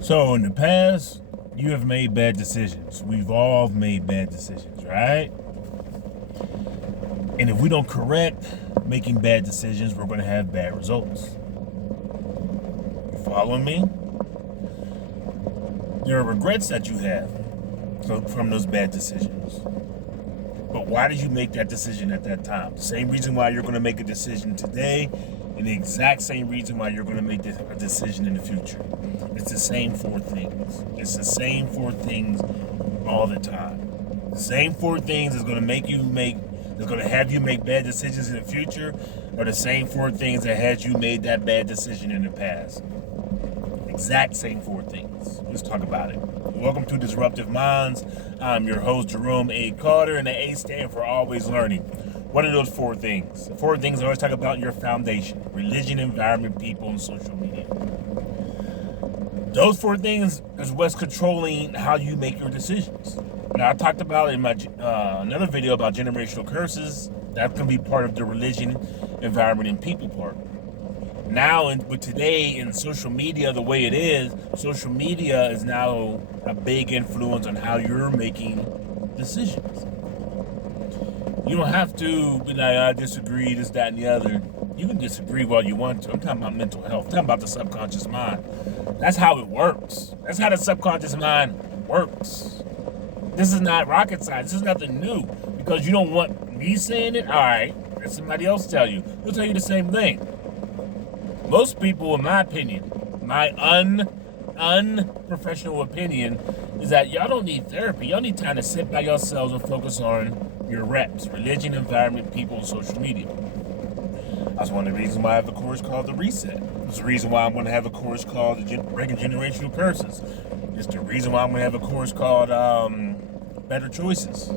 So in the past, you have made bad decisions. We've all made bad decisions, right? And if we don't correct making bad decisions, we're going to have bad results. You following me? There are regrets that you have from those bad decisions. But why did you make that decision at that time? The same reason why you're going to make a decision today, and the exact same reason why you're going to make a decision in the future. It's the same four things. It's the same four things all the time. The same four things is going to have you make bad decisions in the future, are the same four things that had you made that bad decision in the past. Exact same four things. Let's talk about it. Welcome to Disruptive Minds. I'm your host, Jerome A. Carter, and the A stand for always learning. What are those four things? The four things I always talk about: your foundation, religion, environment, people, and social media. Those four things is what's controlling how you make your decisions. Now, I talked about in my another video about generational curses. That can be part of the religion, environment, and people part. Now, with today in social media, the way it is, social media is now a big influence on how you're making decisions. You don't have to be like, I disagree, this, that, and the other. You can disagree while you want to. I'm talking about mental health. I'm talking about the subconscious mind. That's how it works. That's how the subconscious mind works. This is not rocket science. This is nothing new. Because you don't want me saying it, all right, let somebody else tell you. They'll tell you the same thing. Most people, in my opinion, my unprofessional opinion, is that y'all don't need therapy. Y'all need time to sit by yourselves and focus on your reps: religion, environment, people, and social media. That's one of the reasons why I have a course called The Reset. It's the reason why I'm going to have a course called Breaking Generational Curses. It's the reason why I'm going to have a course called Better Choices.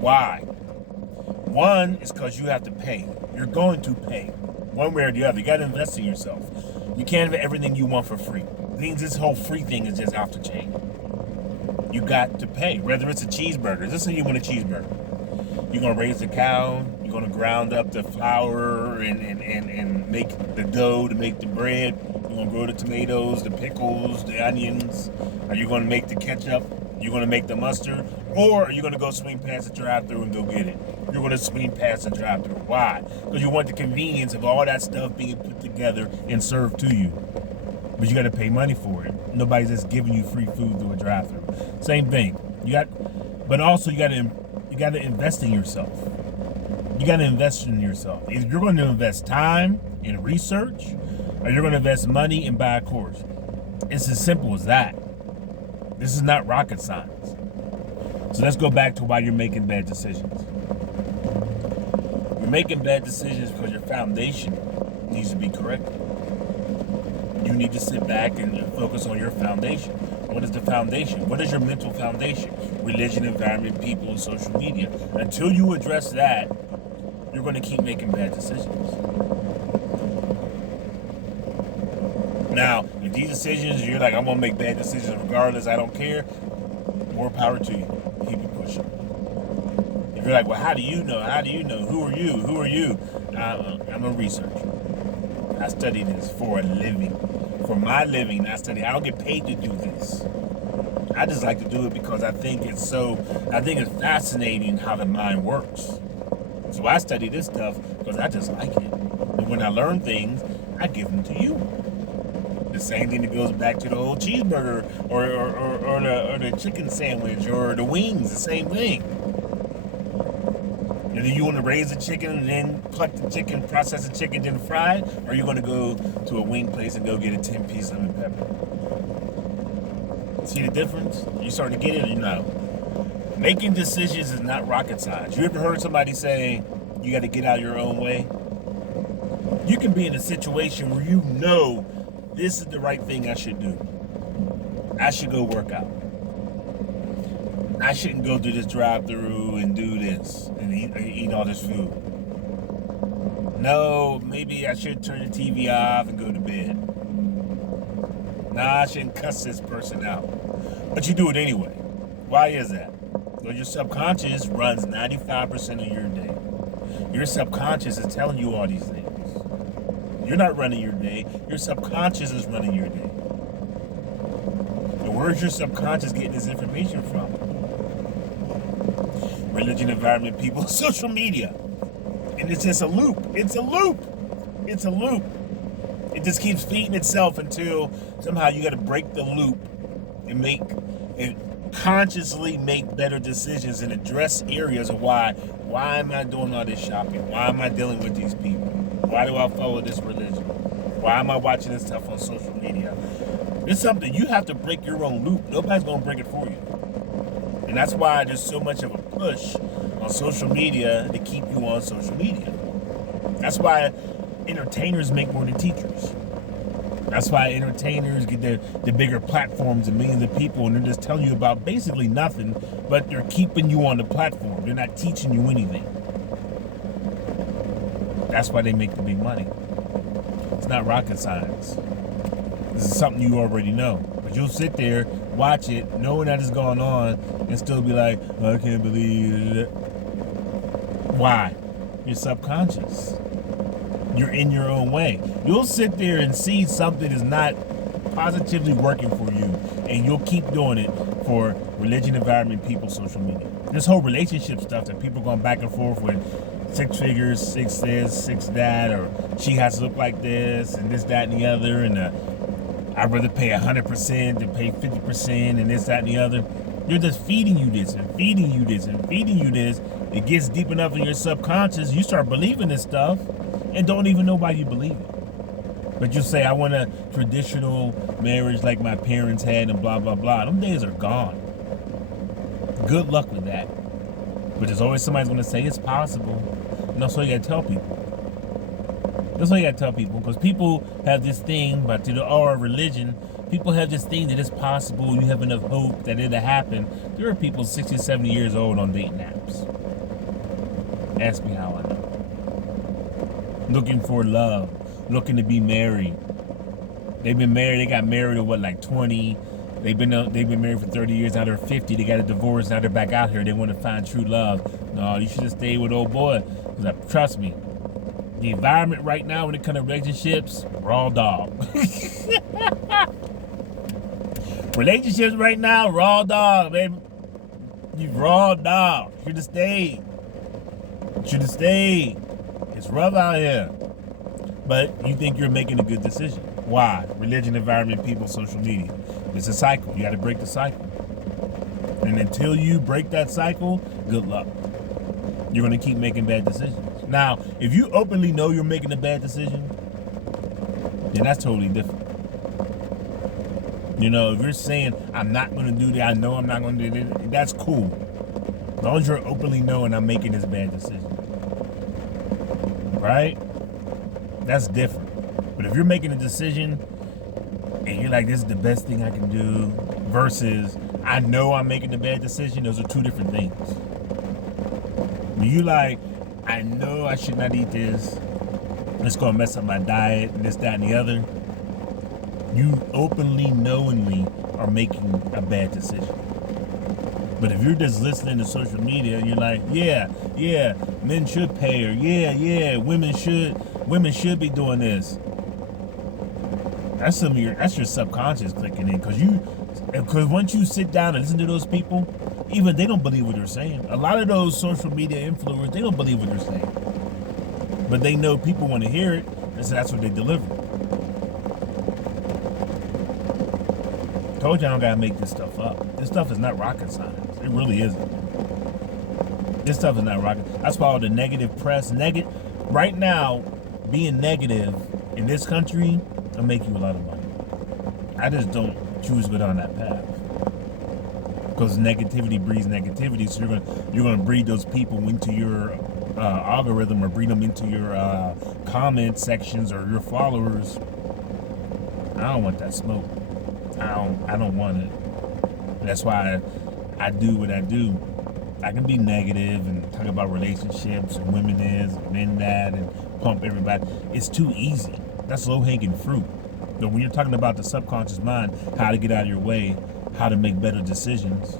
Why? One is because you have to pay. You're going to pay. One way or the other. You got to invest in yourself. You can't have everything you want for free. It means this whole free thing is just off the chain. You got to pay. Whether it's a cheeseburger. Let's say you want a cheeseburger. You're going to raise the cow. You're going to ground up the flour and make the dough to make the bread. You're going to grow the tomatoes, the pickles, the onions. Are you going to make the ketchup? You're going to make the mustard? Or are you going to go swing past the drive-thru and go get it? You're going to swing past the drive-thru. Why? Because you want the convenience of all that stuff being put together and served to you. But you got to pay money for it. Nobody's just giving you free food through a drive-thru. Same thing. But also you got to invest in yourself. You got to invest in yourself. Either you're going to invest time in research, or you're going to invest money and buy a course. It's as simple as that. This is not rocket science. So let's go back to why you're making bad decisions. You're making bad decisions because your foundation needs to be corrected. You need to sit back and focus on your foundation. What is the foundation? What is your mental foundation? Religion, environment, people, and social media. Until you address that, you're going to keep making bad decisions. Now, if these decisions, you're like, I'm going to make bad decisions regardless, I don't care, more power to you. Keep it pushing. If you're like, well, how do you know? How do you know? Who are you? Who are you? I'm a researcher. I study this for a living. For my living, I don't get paid to do this. I just like to do it because I think it's fascinating how the mind works. So I study this stuff because I just like it. And when I learn things, I give them to you. The same thing that goes back to the old cheeseburger or the chicken sandwich or the wings, the same thing. And then you want to raise the chicken and then pluck the chicken, process the chicken, then fry it? Or are you going to go to a wing place and go get a 10-piece lemon pepper? See the difference? You starting to get it or no? Making decisions is not rocket science. You ever heard somebody say, you got to get out of your own way? You can be in a situation where you know this is the right thing I should do. I should go work out. I shouldn't go through this drive-thru and do this and eat all this food. No, maybe I should turn the TV off and go to bed. Nah, I shouldn't cuss this person out. But you do it anyway. Why is that? Well, your subconscious runs 95% of your day. Your subconscious is telling you all these things. You're not running your day. Your subconscious is running your day. And where's your subconscious getting this information from? Religion, environment, people, social media. And it's just a loop. It's a loop. It's a loop. It just keeps feeding itself until somehow you got to break the loop and consciously make better decisions and address areas of why am I doing all this shopping? Why am I dealing with these people? Why do I follow this religion? Why am I watching this stuff on social media? It's something you have to break your own loop. Nobody's going to break it for you. And that's why there's so much of a push on social media to keep you on social media. That's why entertainers make more than teachers. That's why entertainers get the bigger platforms and millions of people, and they're just telling you about basically nothing, but they're keeping you on the platform. They're not teaching you anything. That's why they make the big money. It's not rocket science. This is something you already know. But you'll sit there, watch it, knowing that it's going on, and still be like, oh, I can't believe it. Why? You're subconscious. You're in your own way. You'll sit there and see something is not positively working for you, and you'll keep doing it for religion, environment, people, social media. This whole relationship stuff that people going back and forth with 6 figures, 6 this, 6 that, or she has to look like this, and this, that, and the other, and I'd rather pay 100% than pay 50%, and this, that, and the other. They're just feeding you this and feeding you this and feeding you this. It gets deep enough in your subconscious, you start believing this stuff and don't even know why you believe it. But you say, I want a traditional marriage like my parents had and blah, blah, blah. Them days are gone. Good luck with that. But there's always somebody's going to say it's possible. And that's all you got to tell people. That's all you got to tell people. Because people have this thing, but to our religion, people have this thing that it's possible. You have enough hope that it'll happen. There are people 60, 70 years old on dating apps. Ask me how I know. Looking for love. Looking to be married. They've been married. They got married at what, like 20? They've been married for 30 years. Now they're 50. They got a divorce. Now they're back out here. They want to find true love. No, you should have stayed with old boy. Because trust me, the environment right now when it comes to relationships, raw dog. Relationships right now, raw dog, baby. You raw dog. Should have stayed. Should have stayed. It's rough out here. But you think you're making a good decision. Why? Religion, environment, people, social media. It's a cycle. You got to break the cycle. And until you break that cycle, good luck. You're going to keep making bad decisions. Now, if you openly know you're making a bad decision, then that's totally different. You know, if you're saying, I'm not going to do that, I know I'm not going to do that, that's cool. As long as you're openly knowing I'm making this bad decision. Right? That's different. But if you're making a decision and you're like, this is the best thing I can do, versus I know I'm making a bad decision, those are two different things. When you like, I know I should not eat this, it's going to mess up my diet, and this, that, and the other, you openly, knowingly are making a bad decision. But if you're just listening to social media and you're like, yeah, men should pay her, yeah, women should be doing this. That's your subconscious clicking in, because once you sit down and listen to those people, even they don't believe what they're saying. A lot of those social media influencers, they don't believe what they're saying, but they know people want to hear it, and so that's what they deliver. Told you I don't gotta make this stuff up. This stuff is not rocket science. It really isn't. This stuff is not rocket. That's why all the negative press, right now, being negative in this country will make you a lot of money. I just don't choose to go down that path, because negativity breeds negativity. So you're gonna breed those people into your algorithm, or breed them into your comment sections or your followers. I don't want that smoke. I don't want it. That's why I do what I do. I can be negative and talk about relationships and women this and men that and pump everybody. It's too easy. That's low-hanging fruit. But when you're talking about the subconscious mind, how to get out of your way, how to make better decisions,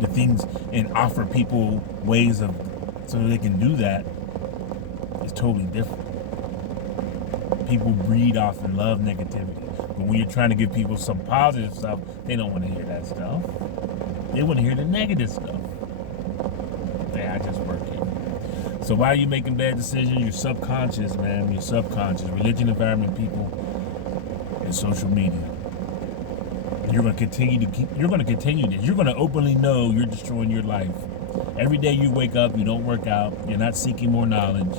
the things, and offer people ways of so they can do that, is totally different. People breed off and love negativity. But when you're trying to give people some positive stuff, they don't want to hear that stuff. They want to hear the negative stuff. I just work here. So why are you making bad decisions? Your subconscious, man. Your subconscious. Religion, environment, people, and social media. You're going to continue this. You're going to openly know you're destroying your life. Every day you wake up, you don't work out. You're not seeking more knowledge.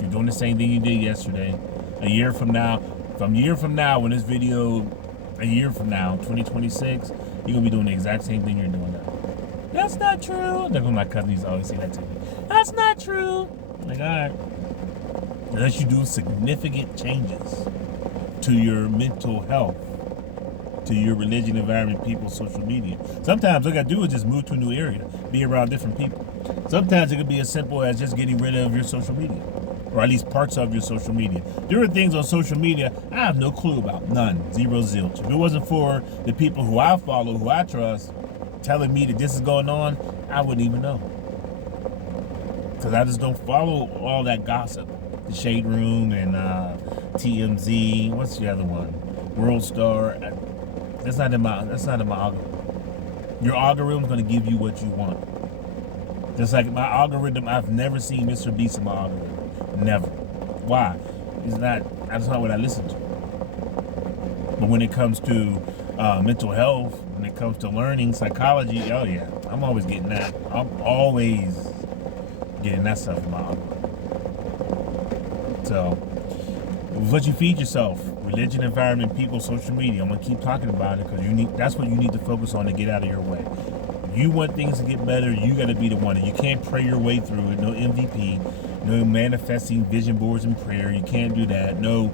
You're doing the same thing you did yesterday. A year from now, when this video, a year from now, 2026, you're going to be doing the exact same thing you're doing now. That's not true. That's what my cousins always say that to me. That's not true. I'm like, all right. Unless you do significant changes to your mental health, to your religion, environment, people, social media. Sometimes all you got to do is just move to a new area, be around different people. Sometimes it could be as simple as just getting rid of your social media, or at least parts of your social media. There are things on social media I have no clue about. None. Zero zilch. If it wasn't for the people who I follow, who I trust, telling me that this is going on, I wouldn't even know. Because I just don't follow all that gossip. The Shade Room and TMZ. What's the other one? WorldStar. That's not in my algorithm. Your algorithm's going to give you what you want. Just like my algorithm, I've never seen Mr. Beast in my algorithm. Never. Why? That's not what I listen to. But when it comes to mental health, when it comes to learning, psychology, oh yeah, I'm always getting that. I'm always getting that stuff in my algorithm. So, what you feed yourself, religion, environment, people, social media. I'm gonna keep talking about it because that's what you need to focus on to get out of your way. You want things to get better, you gotta be the one. You can't pray your way through it. No MVP, no manifesting vision boards and prayer. You can't do that. No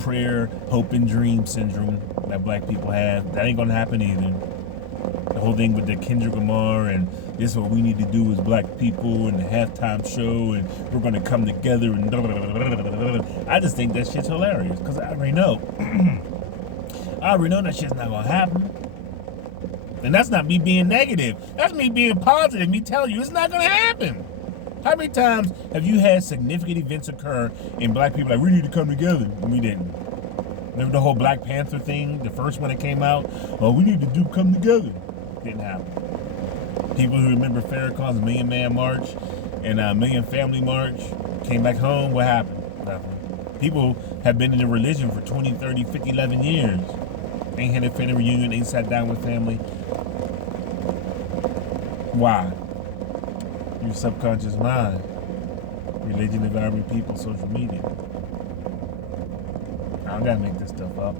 prayer, hope, and dream syndrome that black people have. That ain't gonna happen either. The whole thing with the Kendrick Lamar and this is what we need to do as black people and the halftime show and we're gonna come together and I just think that shit's hilarious because I already know. I already know that shit's not gonna happen. And that's not me being negative. That's me being positive. Me telling you it's not gonna happen. How many times have you had significant events occur and black people like, we need to come together, and we didn't? Remember the whole Black Panther thing, the first one that came out? Oh, we need to come together. Didn't happen. People who remember Farrakhan's Million Man March and Million Family March came back home, what happened? Nothing. People have been in a religion for 20, 30, 50, 11 years. Ain't had a family reunion, ain't sat down with family. Why? Your subconscious mind. Religion, environment, people, social media. I don't gotta make this stuff up.